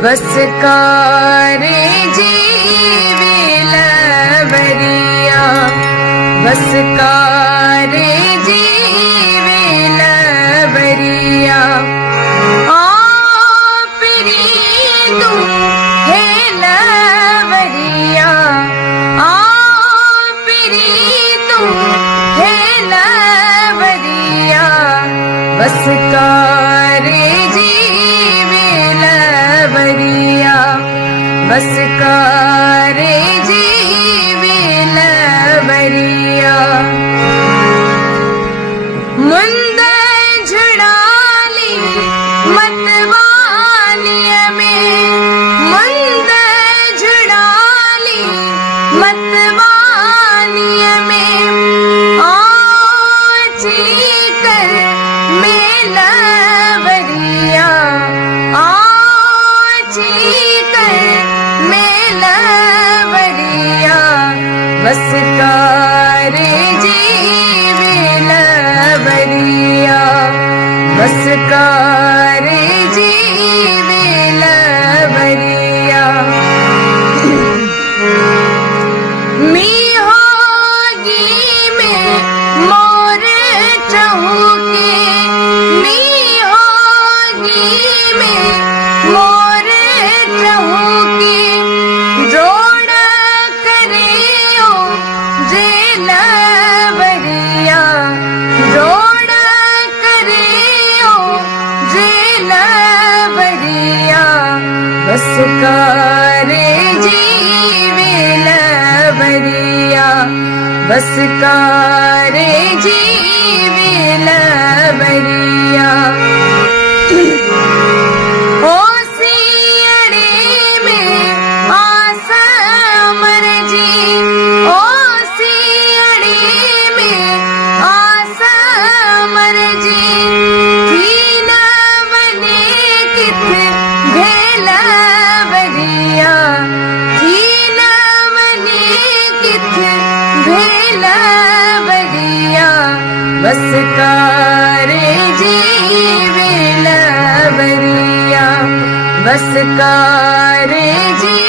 बस कारे जीवेलवरिया, बस कारे जीवेलवरिया। आपरी तू है लवरिया, आपरी तू है लवरिया। बस कारे जीवेलवरिया, बस कारे जीवेलवरिया। मुंद झुड़ाली मतवालिय में, मुंद झुड़ाली मतवालिय में। आची कर मेलवरिया, आची कर मेलवरिया। बस कारे जीवेलवरिया, बस कारे जीवेलवरिया। मी होगी में मोर चहूके, मी होगी में मोर चहूके। जोड़ करियो जेलवरिया, जोड़ करियो जेलवरिया। बस कारे जीवेलवरिया, बस कारे जीवेलवरिया। ओसियड़े में आस अमर जी, ओसियड़े में आस अमर जी। थीन बने कित भेलवरिया, थीन बने कित भेलवरिया। बस कारे जीवेलवरिया, बस कारे जी